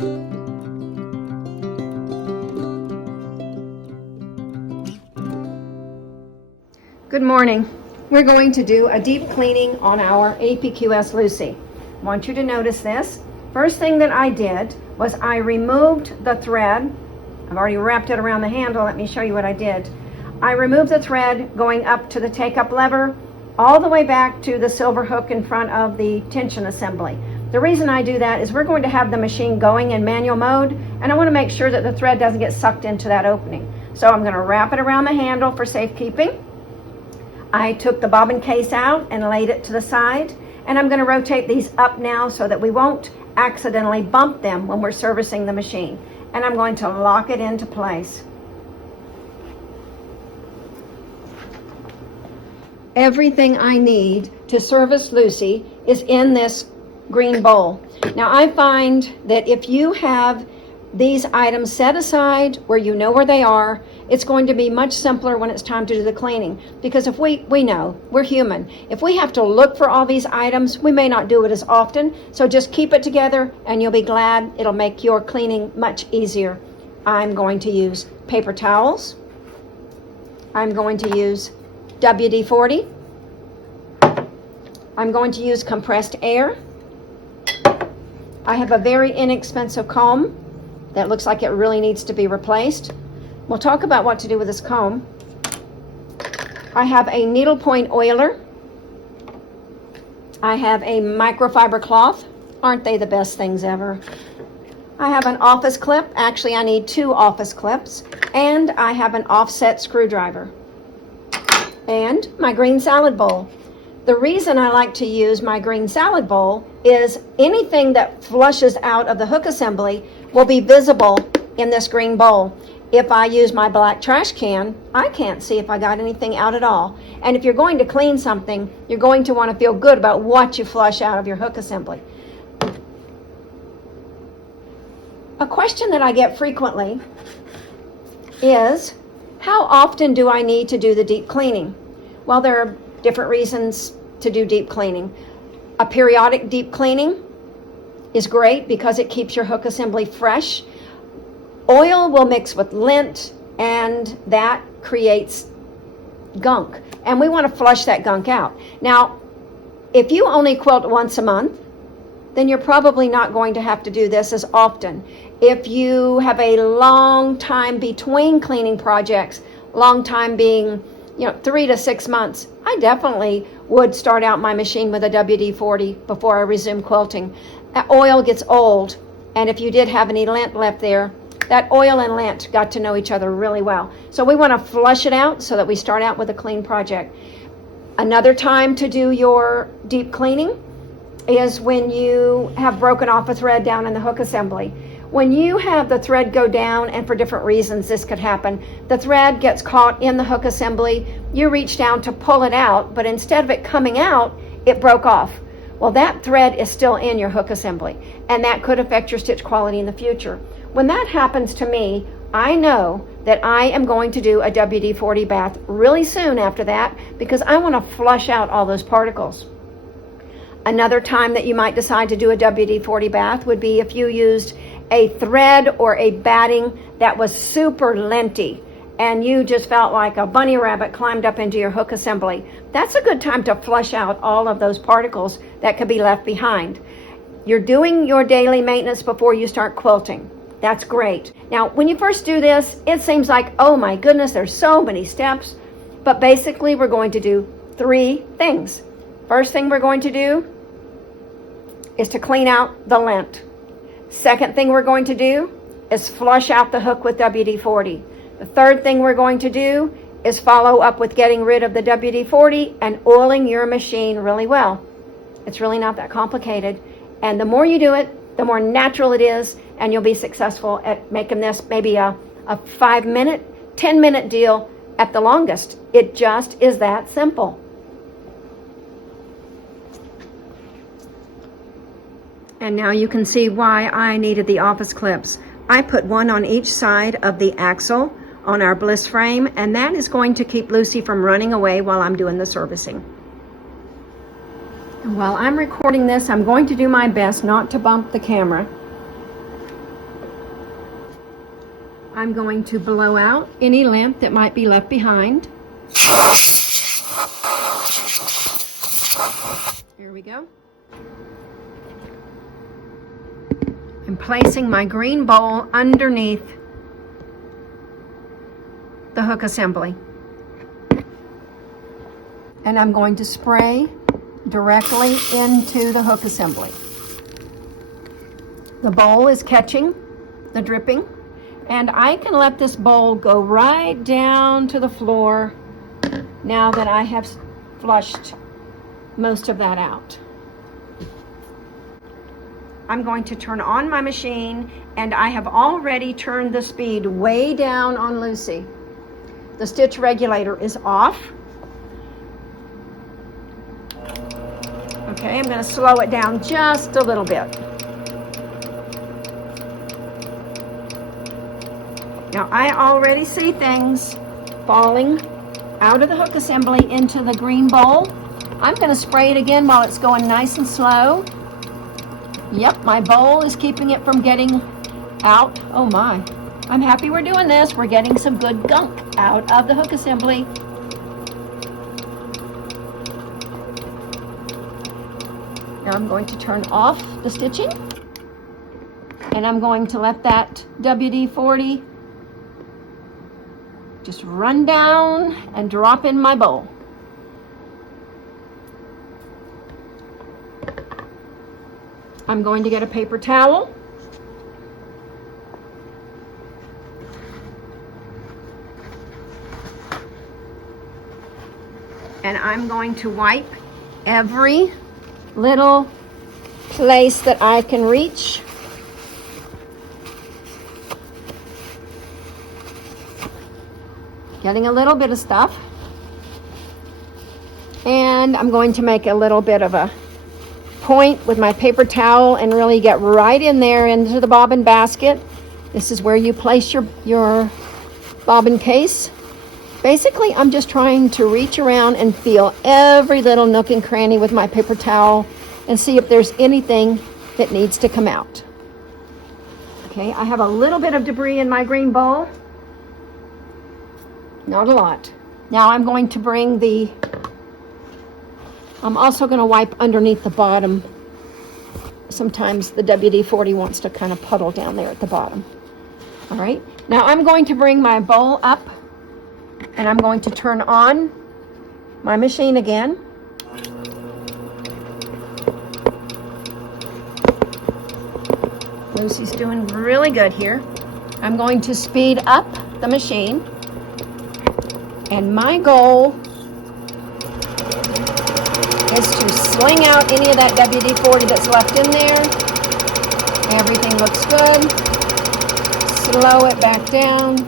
Good morning. We're going to do a deep cleaning on our APQS Lucey. I want you to notice this. First thing that I did was I removed the thread. I've already wrapped it around the handle. Let me show you what I did. I removed the thread going up to the take-up lever, all the way back to the silver hook in front of the tension assembly. The reason I do that is we're going to have the machine going in manual mode, and I want to make sure that the thread doesn't get sucked into that opening. So I'm going to wrap it around the handle for safekeeping. I took the bobbin case out and laid it to the side, and I'm going to rotate these up now so that we won't accidentally bump them when we're servicing the machine. And I'm going to lock it into place. Everything I need to service Lucey is in this green bowl. Now I find that if you have these items set aside where you know where they are, it's going to be much simpler when it's time to do the cleaning. Because if we know, we're human. If we have to look for all these items, we may not do it as often. So just keep it together and you'll be glad. It'll make your cleaning much easier. I'm going to use paper towels. I'm going to use WD-40. I'm going to use compressed air. I have a very inexpensive comb that looks like it really needs to be replaced. We'll talk about what to do with this comb. I have a needlepoint oiler. I have a microfiber cloth. Aren't they the best things ever? I have an office clip. Actually, I need 2 office clips. And I have an offset screwdriver. And my green salad bowl. The reason I like to use my green salad bowl is anything that flushes out of the hook assembly will be visible in this green bowl. If I use my black trash can, I can't see if I got anything out at all. And if you're going to clean something, you're going to want to feel good about what you flush out of your hook assembly. A question that I get frequently is, how often do I need to do the deep cleaning? Well, there are different reasons to do deep cleaning. A periodic deep cleaning is great because it keeps your hook assembly fresh. Oil will mix with lint and that creates gunk, and we want to flush that gunk out. Now, if you only quilt once a month, then you're probably not going to have to do this as often. If you have a long time between cleaning projects, long time being 3 to 6 months, I definitely would start out my machine with a WD-40 before I resume quilting. That oil gets old, and if you did have any lint left there, that oil and lint got to know each other really well. So we want to flush it out so that we start out with a clean project. Another time to do your deep cleaning is when you have broken off a thread down in the hook assembly. When you have the thread go down, and for different reasons this could happen, the thread gets caught in the hook assembly, you reach down to pull it out, but instead of it coming out, it broke off. Well, that thread is still in your hook assembly, and that could affect your stitch quality in the future. When that happens to me, I know that I am going to do a WD-40 bath really soon after that because I want to flush out all those particles. Another time that you might decide to do a WD-40 bath would be if you used a thread or a batting that was super linty and you just felt like a bunny rabbit climbed up into your hook assembly. That's a good time to flush out all of those particles that could be left behind. You're doing your daily maintenance before you start quilting. That's great. Now, when you first do this, it seems like, oh my goodness, there's so many steps. But basically, we're going to do 3 things. First thing we're going to do is to clean out the lint. Second thing we're going to do is flush out the hook with WD-40. The third thing we're going to do is follow up with getting rid of the WD-40 and oiling your machine really well. It's really not that complicated. And the more you do it, the more natural it is, and you'll be successful at making this maybe a 5-minute, 10-minute deal at the longest. It just is that simple. And now you can see why I needed the office clips. I put one on each side of the axle on our bliss frame, and that is going to keep Lucey from running away while I'm doing the servicing. And while I'm recording this, I'm going to do my best not to bump the camera. I'm going to blow out any lamp that might be left behind. Here we go. I'm placing my green bowl underneath the hook assembly. And I'm going to spray directly into the hook assembly. The bowl is catching the dripping, and I can let this bowl go right down to the floor now that I have flushed most of that out. I'm going to turn on my machine, and I have already turned the speed way down on Lucey. The stitch regulator is off. Okay, I'm going to slow it down just a little bit. Now I already see things falling out of the hook assembly into the green bowl. I'm going to spray it again while it's going nice and slow. Yep, my bowl is keeping it from getting out. Oh my, I'm happy we're doing this. We're getting some good gunk out of the hook assembly. Now I'm going to turn off the stitching, and I'm going to let that WD-40 just run down and drop in my bowl. I'm going to get a paper towel. And I'm going to wipe every little place that I can reach. Getting a little bit of stuff. And I'm going to make a little bit of a point with my paper towel and really get right in there into the bobbin basket. This is where you place your bobbin case. Basically, I'm just trying to reach around and feel every little nook and cranny with my paper towel and see if there's anything that needs to come out. Okay, I have a little bit of debris in my green bowl. Not a lot. Now I'm going to bring I'm also going to wipe underneath the bottom. Sometimes the WD-40 wants to kind of puddle down there at the bottom. All right, now I'm going to bring my bowl up, and I'm going to turn on my machine again. Lucey's doing really good here. I'm going to speed up the machine, and my goal is to sling out any of that WD-40 that's left in there. Everything looks good. Slow it back down.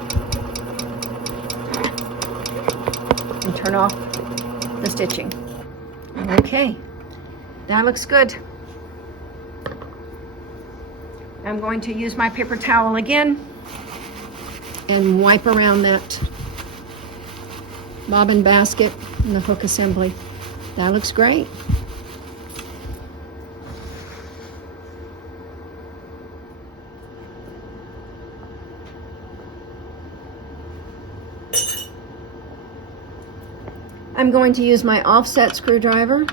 And turn off the stitching. Okay, that looks good. I'm going to use my paper towel again and wipe around that bobbin basket and the hook assembly. That looks great. I'm going to use my offset screwdriver.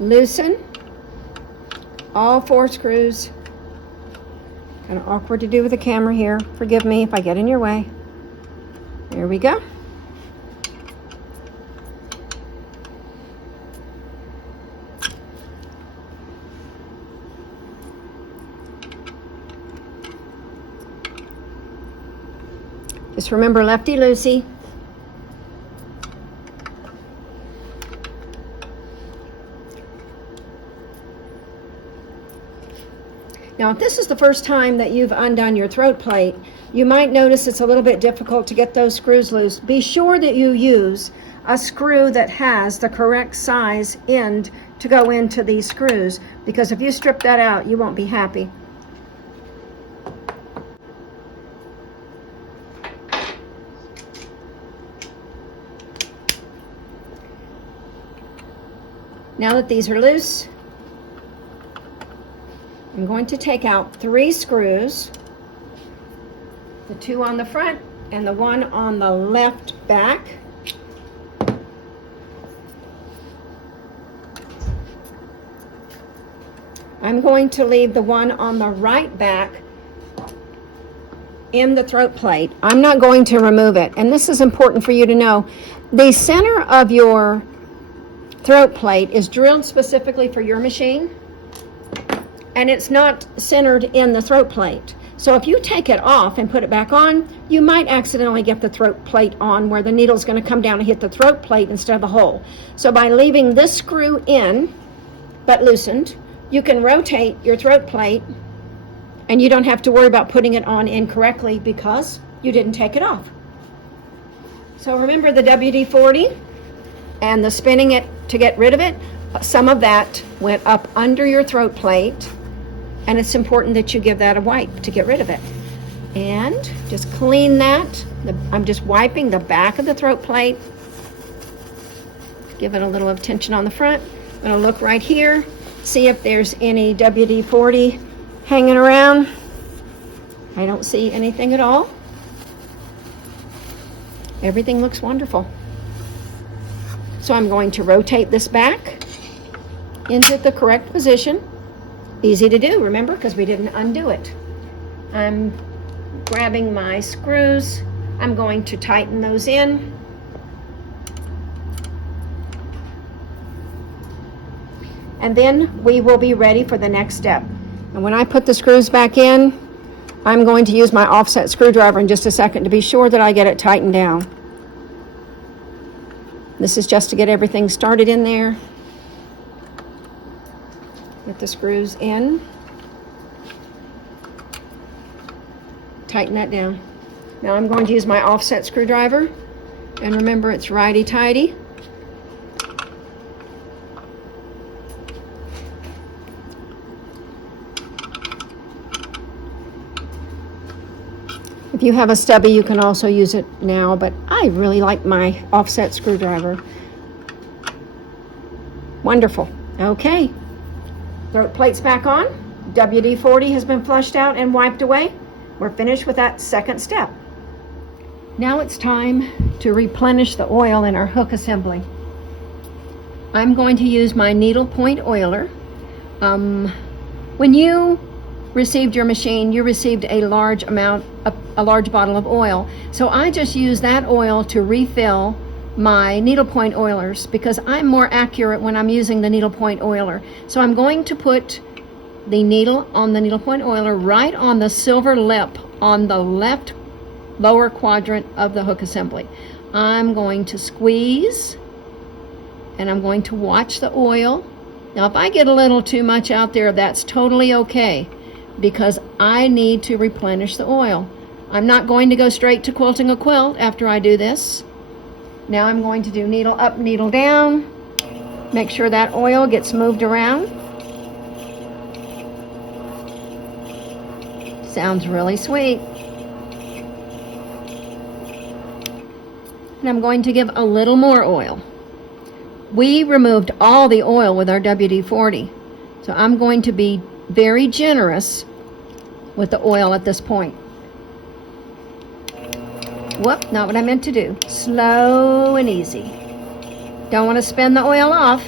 Loosen all 4 screws. Kind of awkward to do with the camera here. Forgive me if I get in your way. There we go. Just remember, lefty loosey. Now, if this is the first time that you've undone your throat plate, you might notice it's a little bit difficult to get those screws loose. Be sure that you use a screw that has the correct size end to go into these screws, because if you strip that out, you won't be happy. Now that these are loose, I'm going to take out 3 screws, the 2 on the front and the 1 on the left back. I'm going to leave the 1 on the right back in the throat plate. I'm not going to remove it. And this is important for you to know. The center of your throat plate is drilled specifically for your machine, and it's not centered in the throat plate. So if you take it off and put it back on, you might accidentally get the throat plate on where the needle's going to come down and hit the throat plate instead of the hole. So by leaving this screw in, but loosened, you can rotate your throat plate, and you don't have to worry about putting it on incorrectly because you didn't take it off. So remember the WD-40 and the spinning it to get rid of it. Some of that went up under your throat plate, and it's important that you give that a wipe to get rid of it. And just clean that. I'm just wiping the back of the throat plate. Give it a little attention on the front. I'm going to look right here, see if there's any WD-40 hanging around. I don't see anything at all. Everything looks wonderful. So I'm going to rotate this back into the correct position. Easy to do, remember, because we didn't undo it. I'm grabbing my screws. I'm going to tighten those in. And then we will be ready for the next step. And when I put the screws back in, I'm going to use my offset screwdriver in just a second to be sure that I get it tightened down. This is just to get everything started in there. Get the screws in. Tighten that down. Now I'm going to use my offset screwdriver. And remember, it's righty-tighty. If you have a stubby, you can also use it now, but I really like my offset screwdriver. Wonderful. Okay. Throat plate's back on. WD-40 has been flushed out and wiped away. We're finished with that second step. Now it's time to replenish the oil in our hook assembly. I'm going to use my needle point oiler. When you received your machine, you received a large bottle of oil. So I just use that oil to refill my needlepoint oilers because I'm more accurate when I'm using the needlepoint oiler. So I'm going to put the needle on the needlepoint oiler right on the silver lip on the left lower quadrant of the hook assembly. I'm going to squeeze and I'm going to watch the oil. Now if I get a little too much out there, that's totally okay, because I need to replenish the oil. I'm not going to go straight to quilting a quilt after I do this. Now I'm going to do needle up, needle down. Make sure that oil gets moved around. Sounds really sweet. And I'm going to give a little more oil. We removed all the oil with our WD-40. So I'm going to be very generous with the oil at this point. Whoop, not what I meant to do. Slow and easy. Don't want to spin the oil off.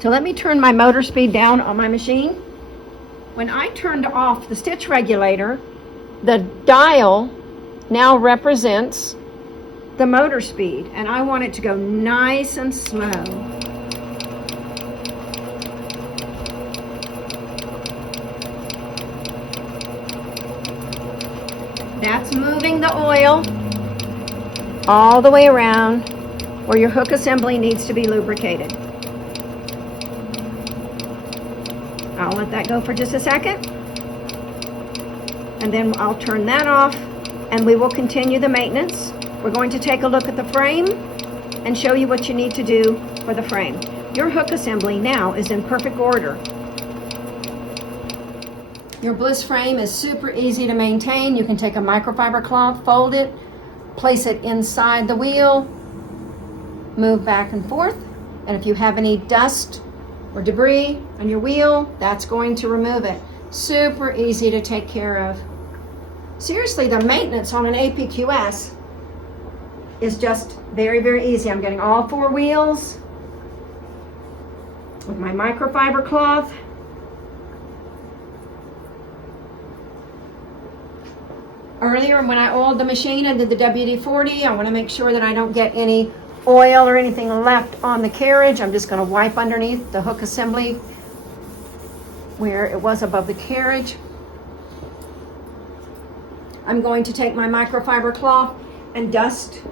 So let me turn my motor speed down on my machine. When I turned off the stitch regulator, the dial now represents the motor speed, and I want it to go nice and slow. That's moving the oil all the way around where your hook assembly needs to be lubricated. I'll let that go for just a second, and then I'll turn that off, and we will continue the maintenance. We're going to take a look at the frame and show you what you need to do for the frame. Your hook assembly now is in perfect order. Your bliss frame is super easy to maintain. You can take a microfiber cloth, fold it, place it inside the wheel, move back and forth, and if you have any dust or debris on your wheel, that's going to remove it. Super easy to take care of. Seriously, the maintenance on an APQS is just very, very easy. I'm getting all 4 wheels with my microfiber cloth. Earlier when I oiled the machine and did the WD-40, I want to make sure that I don't get any oil or anything left on the carriage. I'm just going to wipe underneath the hook assembly where it was above the carriage. I'm going to take my microfiber cloth and dust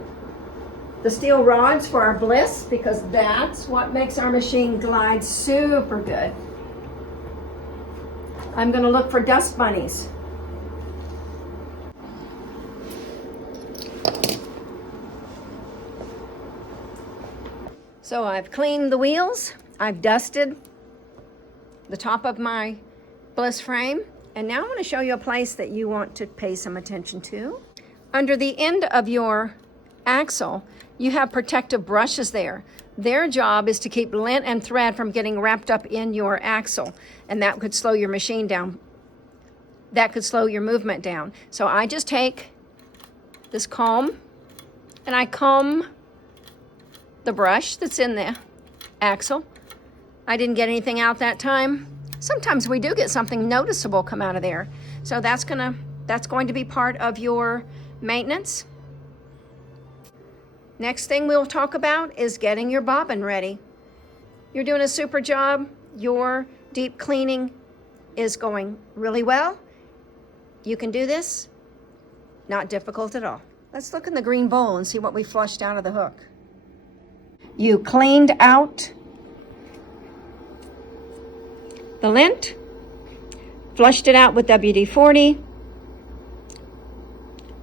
the steel rods for our bliss, because that's what makes our machine glide super good. I'm going to look for dust bunnies. So I've cleaned the wheels, I've dusted the top of my bliss frame, and now I want to show you a place that you want to pay some attention to. Under the end of your axle, you have protective brushes there. Their job is to keep lint and thread from getting wrapped up in your axle, and that could slow your machine down. That could slow your movement down. So I just take this comb and I comb the brush that's in the axle. I didn't get anything out that time. Sometimes we do get something noticeable come out of there. So that's going to be part of your maintenance. Next thing we'll talk about is getting your bobbin ready. You're doing a super job. Your deep cleaning is going really well. You can do this. Not difficult at all. Let's look in the green bowl and see what we flushed out of the hook. You cleaned out the lint, flushed it out with WD-40,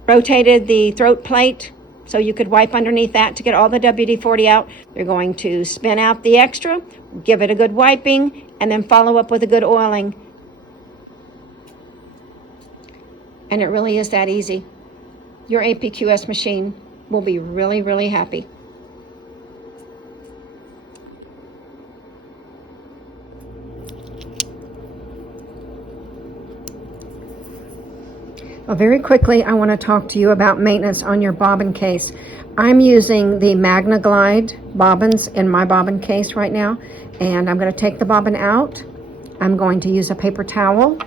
rotated the throat plate so you could wipe underneath that to get all the WD-40 out. You're going to spin out the extra, give it a good wiping, and then follow up with a good oiling. And it really is that easy. Your APQS machine will be really, really happy. Well, very quickly, I want to talk to you about maintenance on your bobbin case. I'm using the Magna Glide bobbins in my bobbin case right now, and I'm going to take the bobbin out. I'm going to use a paper towel.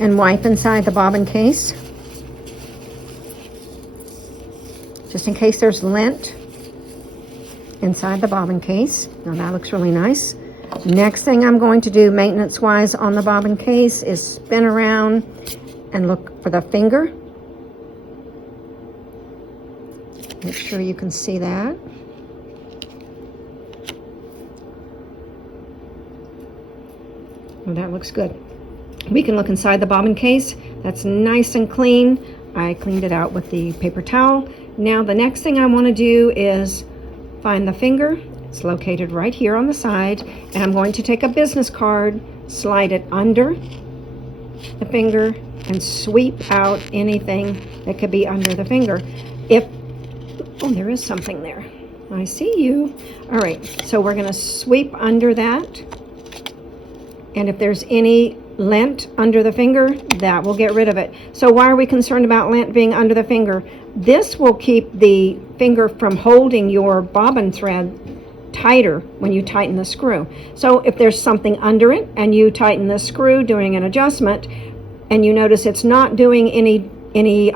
And wipe inside the bobbin case, just in case there's lint inside the bobbin case. Now that looks really nice. Next thing I'm going to do maintenance wise on the bobbin case is spin around and look for the finger. Make sure you can see that. Well, that looks good. We can look inside the bobbin case. That's nice and clean. I cleaned it out with the paper towel. Now the next thing I want to do is find the finger. It's located right here on the side, and I'm going to take a business card, slide it under the finger, and sweep out anything that could be under the finger. Oh, there is something there. I see you. All right, so we're going to sweep under that, and if there's any lint under the finger, that will get rid of it. So why are we concerned about lint being under the finger? This will keep the finger from holding your bobbin thread tighter when you tighten the screw. So if there's something under it and you tighten the screw doing an adjustment and you notice it's not doing any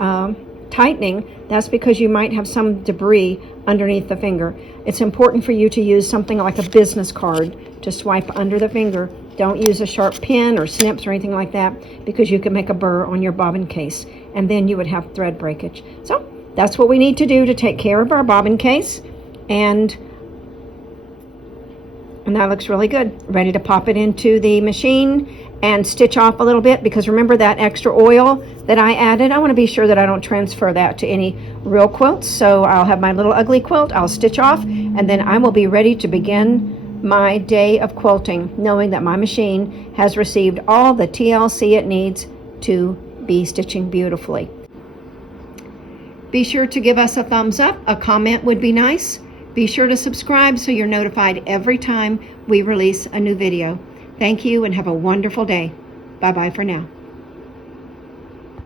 tightening, that's because you might have some debris underneath the finger. It's important for you to use something like a business card to swipe under the finger. Don't use a sharp pin or snips or anything like that, because you can make a burr on your bobbin case and then you would have thread breakage. So that's what we need to do to take care of our bobbin case, and that looks really good. Ready to pop it into the machine and stitch off a little bit, because remember that extra oil that I added, I want to be sure that I don't transfer that to any real quilts. So I'll have my little ugly quilt, I'll stitch off, and then I will be ready to begin my day of quilting, knowing that my machine has received all the TLC it needs to be stitching beautifully. Be sure to give us a thumbs up. A comment would be nice. Be sure to subscribe so you're notified every time we release a new video. Thank you and have a wonderful day. Bye-bye for now.